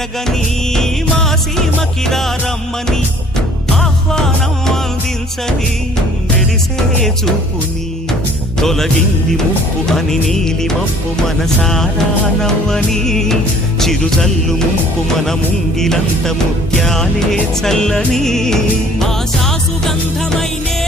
మెరగని మా సీమకిరా రమ్మని ఆహ్వానం అందించని మెరిసే చూపుని తొలగింది ముప్పు అని నీలి మప్పు మనసారా నవ్వని చిరుజల్లు ముంపు మన ముంగిలంత ముత్యాలే చల్లని ఆశా సుగంధమైనే